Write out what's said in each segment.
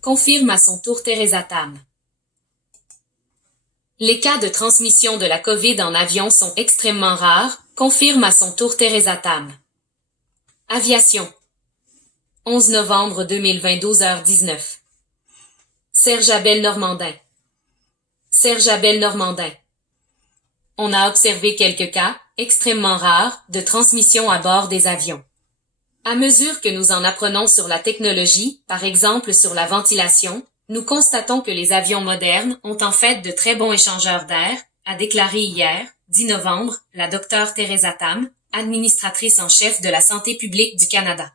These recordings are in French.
confirme à son tour Theresa Tam. Les cas de transmission de la COVID en avion sont extrêmement rares, confirme à son tour Theresa Tam. Aviation. 11 novembre 2020, 12h19. Serge Abel Normandin. Serge Abel Normandin. On a observé quelques cas, extrêmement rares, de transmission à bord des avions. À mesure que nous en apprenons sur la technologie, par exemple sur la ventilation, nous constatons que les avions modernes ont en fait de très bons échangeurs d'air, a déclaré hier, 10 novembre, la Dr Theresa Tam, administratrice en chef de la santé publique du Canada.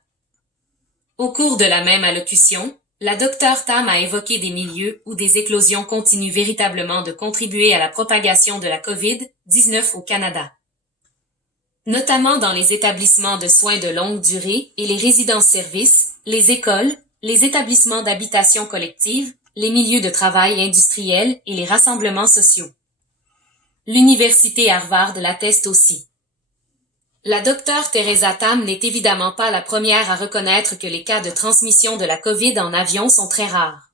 Au cours de la même allocution, la Dr Tam a évoqué des milieux où des éclosions continuent véritablement de contribuer à la propagation de la COVID-19 au Canada. Notamment dans les établissements de soins de longue durée et les résidences-services, les écoles, les établissements d'habitation collective, les milieux de travail industriels et les rassemblements sociaux. L'Université Harvard l'atteste aussi. La Dr Theresa Tam n'est évidemment pas la première à reconnaître que les cas de transmission de la COVID en avion sont très rares.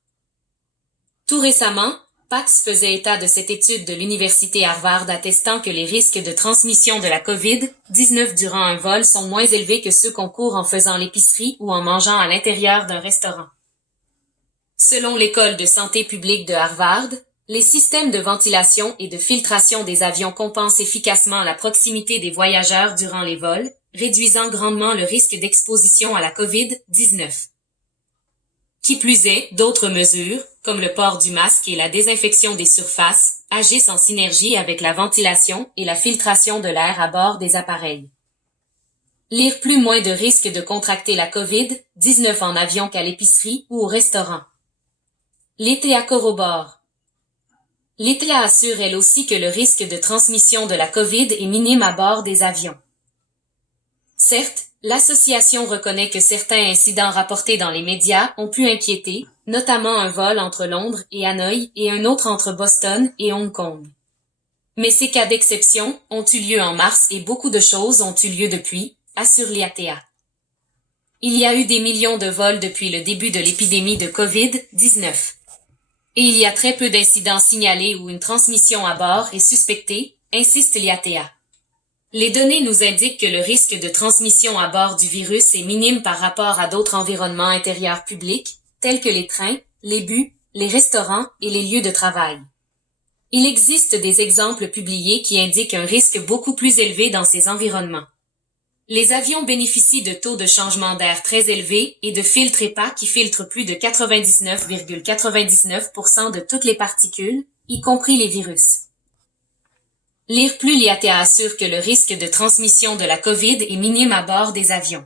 Tout récemment, Pax faisait état de cette étude de l'Université Harvard attestant que les risques de transmission de la COVID-19 durant un vol sont moins élevés que ceux qu'on court en faisant l'épicerie ou en mangeant à l'intérieur d'un restaurant. Selon l'École de santé publique de Harvard, les systèmes de ventilation et de filtration des avions compensent efficacement la proximité des voyageurs durant les vols, réduisant grandement le risque d'exposition à la COVID-19. Qui plus est, d'autres mesures, comme le port du masque et la désinfection des surfaces, agissent en synergie avec la ventilation et la filtration de l'air à bord des appareils. Lire plus moins de risques de contracter la COVID-19 en avion qu'à l'épicerie ou au restaurant. L'ETA corrobore. L'ETA assure elle aussi que le risque de transmission de la COVID est minime à bord des avions. Certes, l'association reconnaît que certains incidents rapportés dans les médias ont pu inquiéter, notamment un vol entre Londres et Hanoï et un autre entre Boston et Hong Kong. Mais ces cas d'exception ont eu lieu en mars et beaucoup de choses ont eu lieu depuis, assure l'IATA. Il y a eu des millions de vols depuis le début de l'épidémie de COVID-19. Et il y a très peu d'incidents signalés où une transmission à bord est suspectée, insiste l'IATA. Les données nous indiquent que le risque de transmission à bord du virus est minime par rapport à d'autres environnements intérieurs publics, tels que les trains, les bus, les restaurants et les lieux de travail. Il existe des exemples publiés qui indiquent un risque beaucoup plus élevé dans ces environnements. Les avions bénéficient de taux de changement d'air très élevés et de filtres EPA qui filtrent plus de 99,99% de toutes les particules, y compris les virus. Lire plus l'IATA assure que le risque de transmission de la COVID est minime à bord des avions.